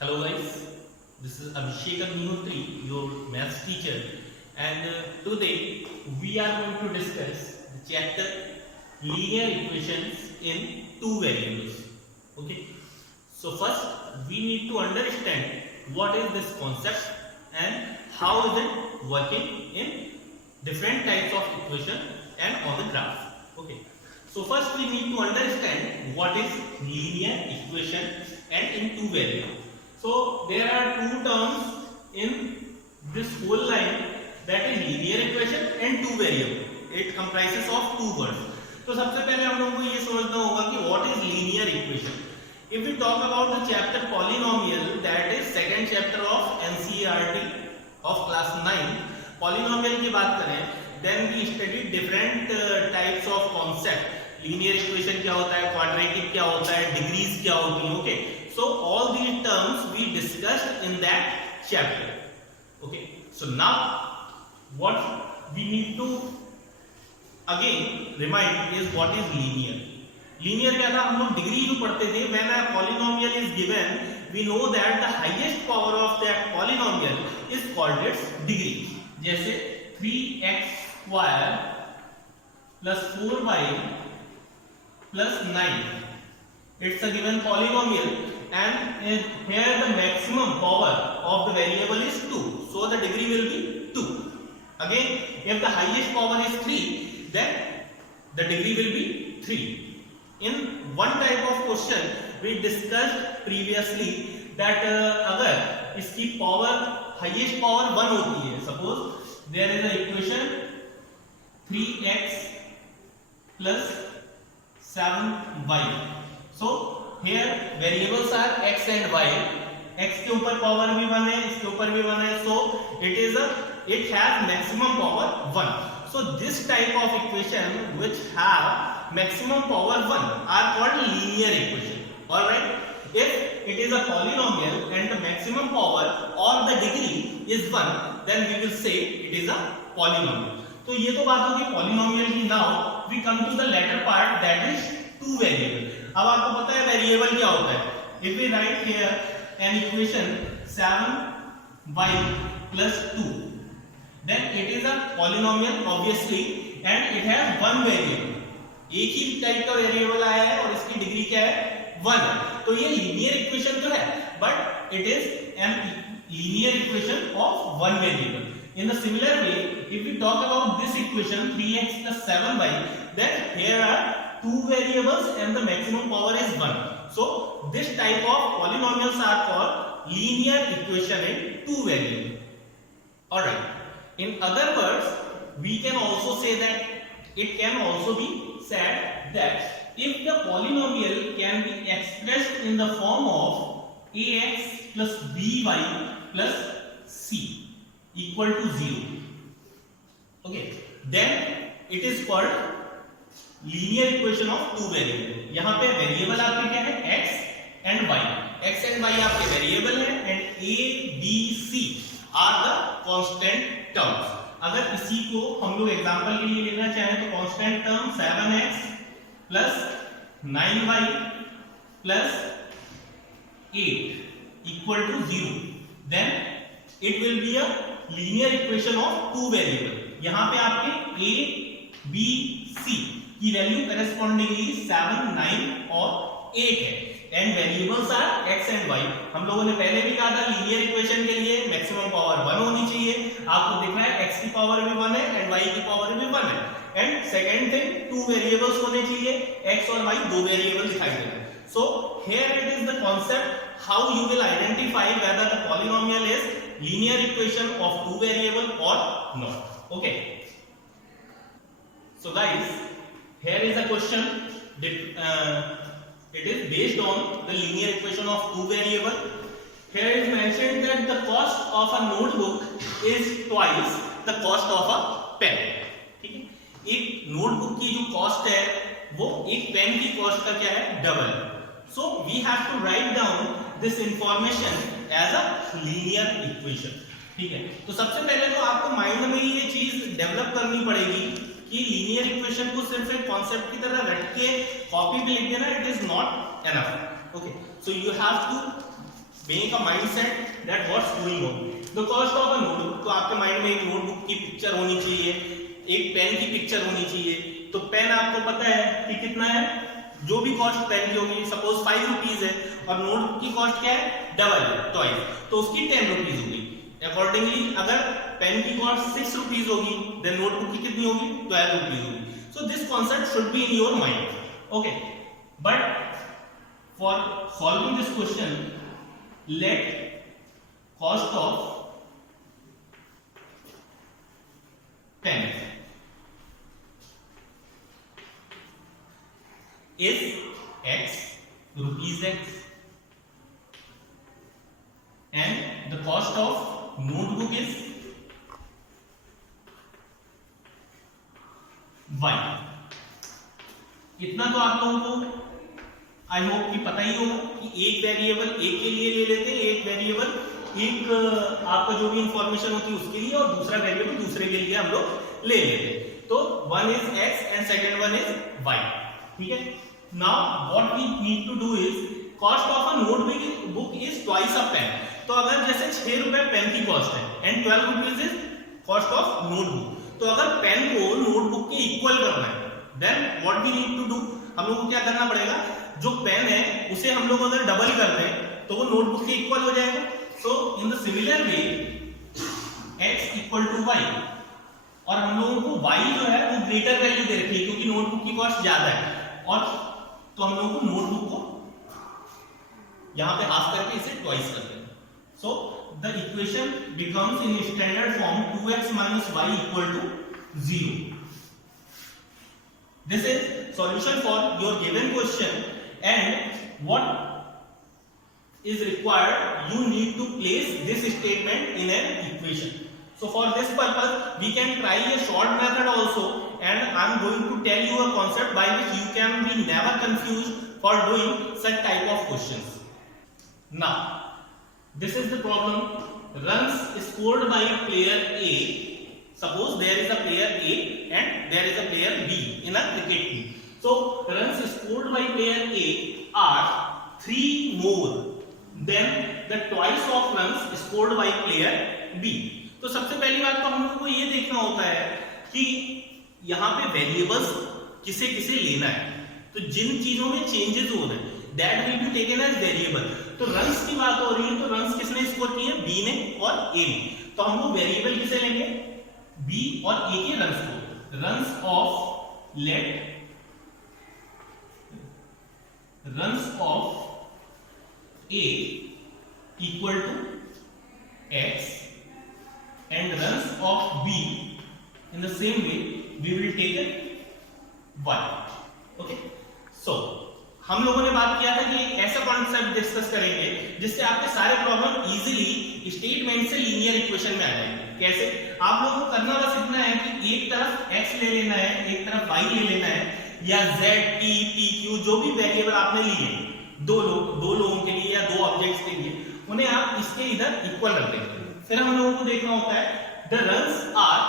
Hello guys, this is Abhishek Agnihotri, your maths teacher, and today we are going to discuss the chapter linear equations in two variables. Okay, so first we need to understand what is this concept and how is it working in different types of equation and on the graph. Okay, so first we need to understand what is linear equation and in two variables. So there are two terms in this whole line, that is linear equation and two variable. It comprises of two words. तो सबसे पहले हम लोगों को ये समझना होगा कि what is linear equation. If we talk about the chapter polynomial, that is second chapter of NCERT of class 9, polynomial की बात करें, then we study different types of concept. Linear equation क्या होता है, quadratic क्या होता है, degrees क्या होती है, okay. So all these terms we discussed in that chapter. Okay. So now what we need to again remind is what is linear. Linear क्या था, हम लोग डिग्री जो पढ़ते थे, when a polynomial is given, we know that the highest power of that polynomial is called its degree. जैसे 3x square plus 4y plus 9. It's a given polynomial. And here the maximum power of the variable is 2, so the degree will be 2. Again, if the highest power is 3, then the degree will be 3. In one type of question we discussed previously that अगर इसकी power highest power 1 होती है, suppose there is an equation 3x plus 7y. So here variables are x and y. x के ऊपर power भी 1 है, इसके ऊपर भी 1 है, so it has maximum power 1. So this type of equation which have maximum power 1 are called linear equation. Alright, if it is a polynomial and the maximum power or the degree is 1, then we will say it is a polynomial. तो ये तो बात होगी polynomial की. Now we come to the latter part, that is two variable. अब आपको पता है वेरिएबल क्या होता है. If we write here an equation 7y plus 2, then it is a polynomial obviously and it has one variable. एक ही type का variable आया है और इसकी डिग्री क्या है, 1 है. तो ये लीनियर इक्वेशन तो है, but it is an linear equation of one variable. In the similar way, if we talk about this equation 3x plus 7y, then here are two variables and the maximum power is 1. So this type of polynomials are called linear equation in two variables. Alright. In other words, we can also say that it can also be said that if the polynomial can be expressed in the form of ax plus by plus c equal to 0, okay, then it is called linear equation of two variable. यहाँ पे variable आपके क्या है, x and y. x and y आपके variable है and a b c are the constant terms. अगर इसी को हम लोग एग्जांपल के लिए लेना चाहें तो constant term 7x plus 9y plus 8 equal to 0, then it will be a linear equation of two variable. यहाँ पे आपके a b c की वैल्यू करेस्पॉन्डिंगली 7, 9 और 8 है and variables are x and y. हम लोगों ने पहले भी कहा था लीनियर इक्वेशन के लिए मैक्सिमम पावर 1 होनी चाहिए. आपको दिख रहा है x की पावर भी 1 है एंड y की पावर भी 1 है. And second thing, two variables होने चाहिए, x और y दो वेरिएबल दिखाई देते हैं. So here it is the concept how you will identify whether the polynomial is linear equation of two variable और not. Okay, so guys, here is a question that it is based on the linear equation of two variable. Here is mentioned that the cost of a notebook is twice the cost of a pen. ठीक है, एक notebook की जो cost है वो एक pen की cost का क्या है, double. So we have to write down this information as a linear equation. ठीक है, तो सबसे पहले तो आपको माइंड में ये चीज डेवलप करनी पड़ेगी कि लीनियर इक्वेशन को सिर्फ एक कॉन्सेप्ट की तरह रट के कॉपी पे लिख देना, it is not enough. Okay, so you have to make a mindset that what's going on. The cost of a notebook, तो आपके माइंड में एक नोटबुक की पिक्चर होनी चाहिए, एक पेन की पिक्चर होनी चाहिए। तो पेन आपको पता है कि कितना है, जो भी कॉस्ट पेन की होगी, सपोज 5 रुपीज है और नोटबुक की कॉस्ट क्या है, डबल है, ट्वाइस, तो उसकी 10 रुपीज होगी। अकॉर्डिंगली अगर पेन की कॉस्ट 6 रुपीज होगी, देन नोटबुक की कितनी होगी, 12 रुपीज होगी। So this concept should be in your mind, okay. But for solving this question, let cost of pen is x, rupees x, and the cost of notebook is y। इतना तो आप लोगों को I hope कि पता ही होगा कि एक वेरिएबल एक के लिए ले लेते हैं, एक वेरिएबल एक आपका जो भी इंफॉर्मेशन होती है उसके लिए, और दूसरा वेरिएबल दूसरे के लिए हम लोग ले लेते हैं। तो one is x and second one is y, ठीक है। Now what we need to do is, cost of a notebook is twice a pen. तो अगर जैसे 6 रुपए पेन की कॉस्ट है and 12 rupees is cost of notebook, तो अगर पेन को नोटबुक के इक्वल करना है, then what we need to do, हम लोग को क्या करना पड़ेगा, जो पेन है उसे हम लोग अगर डबल कर दें तो वो नोटबुक के इक्वल हो जाएगा। So in the similar way x equal to y, और हम लोगों को y जो है वो ग्रेटर वैल्यू दे रखी है क्योंकि नोटबुक की कॉस्ट ज्यादा है, और तो हम लोगों को नोटबुक को यहां पे हाफ करके इसे ट्वाइस कर देंगे। So the equation becomes in standard form 2x minus y equal to 0। This is solution for your given question, and what is required, you need to place this statement in an equation. So for this purpose we can try a short method also, and I am going to tell you a concept by which you can be never confused for doing such type of questions. Now this is the problem, runs scored by player A. Suppose there is a player A and there is a player B in a cricket team. So runs scored by player A are 3 more than the twice of runs scored by player B. तो सबसे पहली बात तो हम लोगों को ये देखना होता है कि यहाँ पे वेरिएबल्स किसे किसे लेना है। तो जिन चीजों में चेंजेस हो रहे हैं that will be taken as variable. तो रन्स की बात हो रही है, तो रन्स किसने स्कोर किए, बी ने और ए ने। तो हम लोग वेरिएबल किसे लेंगे, बी और ए के रन्स को। Runs of let runs of A equal to x and runs of B in the same way we will take it y, okay। so हम लोगों ने बात किया था कि ऐसा कॉन्सेप्ट डिस्कस करेंगे जिससे आपके सारे प्रॉब्लम इजीली स्टेटमेंट से लीनियर इक्वेशन में आ जाएंगे। कैसे, आप लोगों को करना बस इतना है कि एक तरफ x ले लेना है, एक तरफ y ले लेना है, या z t p q जो भी वेरिएबल आपने लिए दो लोगों के लिए या दो ऑब्जेक्ट्स के लिए, उन्हें आप इसके इधर इक्वल रख देंगे। फिर हम लोगों को देखना होता है द रन्स आर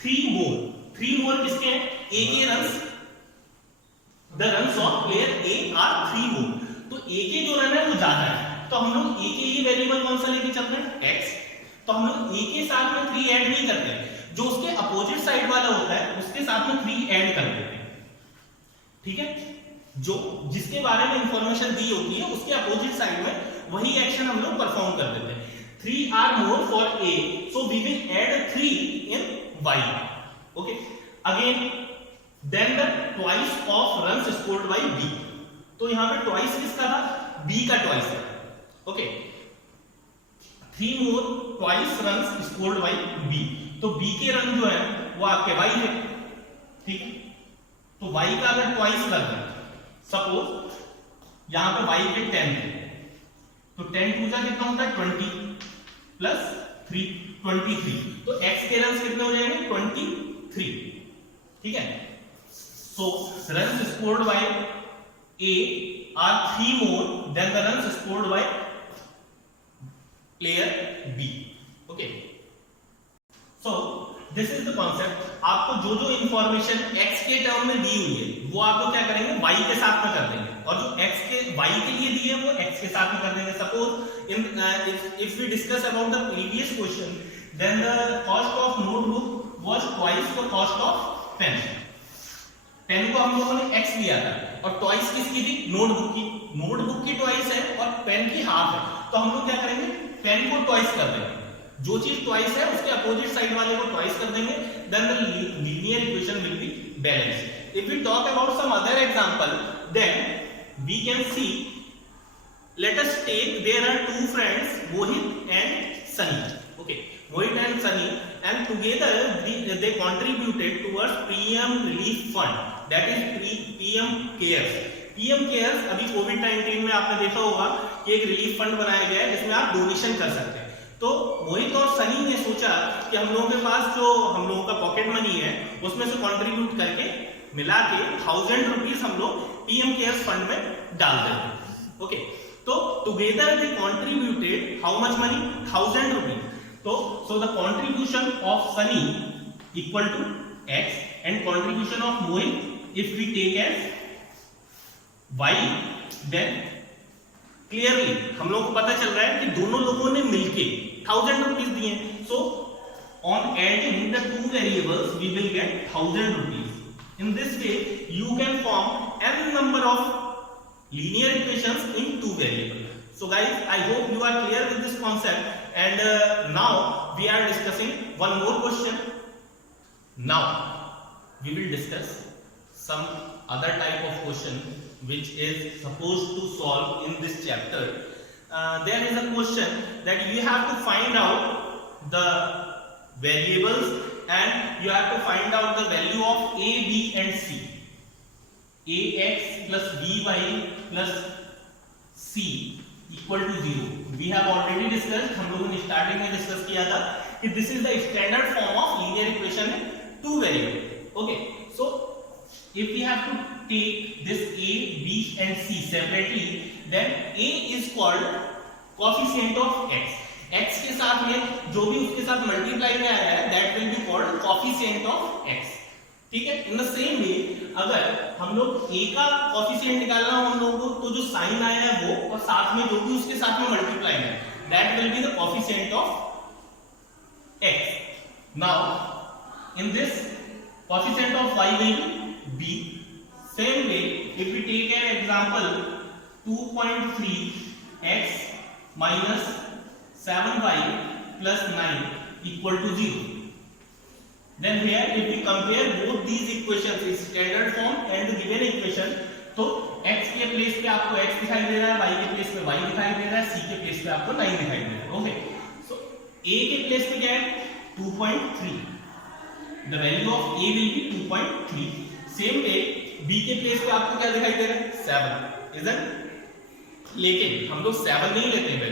3 मोर। 3 मोर किसके हैं, ए के runs. The runs off player A R 3 मोर। तो ए के जो रन है वो ज्यादा है, तो हम लोग ए के ही वेरिएबल कौन सा लेके चल रहे हैं, एक्स। तो हम लोग ए के साथ में 3 ऐड नहीं करते, जो उसके अपोजिट साइड वाला होता है उसके साथ में 3 ऐड कर देते हैं, ठीक है। जो जिसके बारे में इंफॉर्मेशन दी होती है उसके अपोजिट साइड में वही एक्शन हम लोग परफॉर्म कर देते हैं। 3 are more for A, so we will add 3 in Y, okay। Again, then the twice of runs scored by B। तो यहाँ पे twice किसका था, B का twice है, okay। 3 more twice runs scored by B। तो B के run जो है वो आपके Y है, ठीक। तो Y का अगर twice कर दें, सपोज यहाँ पे Y के 10 थे, तो 10 टू का कितना होता है 20 प्लस 3 23। तो x के रन्स कितने हो जाएंगे 23, ठीक है। So runs scored by A are 3 more than the runs scored by player B, okay. So this is the concept आपको जो जो इंफॉर्मेशन x के टर्म में दी हुई है वो आप लोग क्या करेंगे y के साथ में कर देंगे, और जो x के y के लिए दिए वो x के साथ में कर देंगे. Suppose in if we discuss about the previous question, then the cost of notebook was twice the cost of pen. Pen को हम लोगों ने x लिया था और ट्वाइस किसकी थी, नोटबुक की. नोटबुक की ट्वाइस है और पेन की हाफ है, तो हम लोग क्या करेंगे, पेन को ट्वाइस कर देंगे. जो चीज ट्वाइस है उसके अपोजिट साइड वाले को ट्वाइस कर देंगे, then the linear equation will be balanced. If we talk about some other example, then we can see, let us take there are two friends Mohit and Sunny. Okay, Mohit and Sunny, and together they contributed towards PM relief fund, that is PM cares. PM cares अभी Covid 19 में आपने देखा होगा कि एक relief fund बनाया गया है जिसमें आप डोनेशन कर सकते हैं. तो मोहित और सनी ने सोचा कि हम लोगों के पास जो हम लोगों का पॉकेट मनी है उसमें से कंट्रीब्यूट करके मिला के 1000 रुपीज हम लोग पीएम केयर्स फंड में डाल देंगे. ओके, तो together they contributed how much money, 1000 rupees. तो so the contribution of Sunny equal to x and contribution of Mohit if we take as y, then clearly हम लोग को पता चल रहा है कि दोनों लोगों ने मिलके 1000 रुपीज दिए. So on adding the two variables we will get 1000 rupees. In this way you can form n number of linear equations in two variables. So guys, I hope you are clear with this concept, and now we are discussing one more question. Now we will discuss some other type of question which is supposed to solve in this chapter. There is a question that you have to find out the variables and you have to find out the value of a, b and c. ax plus by plus c equal to 0. We have already discussed, हम लोगों ने starting में discuss किया था कि this is the standard form of linear equation in two variables. Okay, so if we have to take this a, b and c separately, then a is called coefficient of x. x के साथ में जो भी उसके साथ multiply में आया है that will be called coefficient of x. ठीक है, इन द सेम वे अगर हम लोग a का कोफिशिएंट निकालना हो हम लोगों को, तो जो साइन आया है वो और साथ में जो भी उसके साथ में मल्टीप्लाई है that will be the coefficient of x. Now in this coefficient of y will be same way if we take an example 2.3x minus 7y plus 9 equal to 0. Then here if we compare both these equations in standard form and the given equation, तो x के place पे आपको x दिखाई दे रहा है, y के place पे y दिखाई दे रहा है, c के प्लेस पे आपको 9 दिखाई दे रहा है. ओके, सो a के प्लेस पे क्या है 2.3. The value of a will be 2.3. Same way b के प्लेस पे आपको क्या दिखाई दे रहा है 7. इधर लेकिन हम लोग 7 नहीं लेते हैं,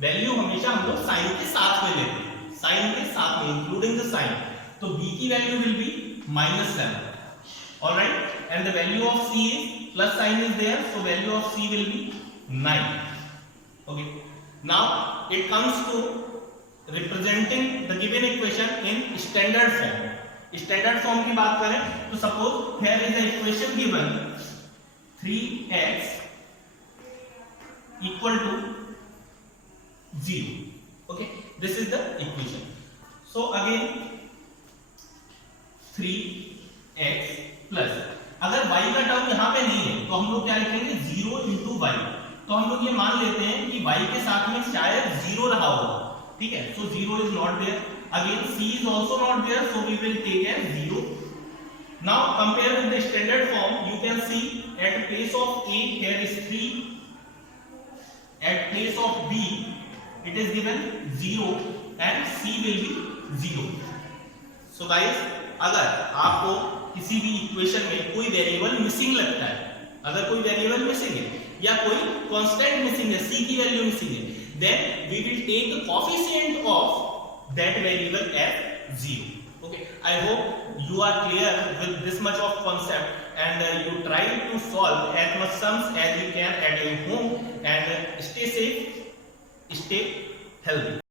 वैल्यू हमेशा हम लोग साइन के साथ में लेते हैं, साइन के साथ में इंक्लूडिंग द साइन. तो b की value will be -7. Alright, and the value of c is plus sign is there, so value of c will be 9. Okay, now it comes to representing the given equation in standard form. Standard form की बात करें तो suppose here is the equation given 3x equal to 0. Okay, this is the equation. So again 3x plus, अगर y का term यहाँ पे नहीं है तो हम लोग क्या लिखेंगे 0 into y. तो हम लोग ये मान लेते हैं कि y के साथ में शायद 0 रहा होगा. ठीक है, so 0 is not there. Again c is also not there, so we will take as 0. Now compare with the standard form, you can see at place of a here is 3, at place of b it is given 0 and c will be 0. So guys, अगर आपको किसी भी equation में कोई variable missing लगता है, अगर कोई वेरिएबल मिसिंग है या कोई कांस्टेंट मिसिंग है, c की वैल्यू मिसिंग है, then we will take the coefficient of that variable as 0. Okay, I hope you are clear with this much of concept and you try to solve as much sums as you can at your home, and stay safe, stay healthy.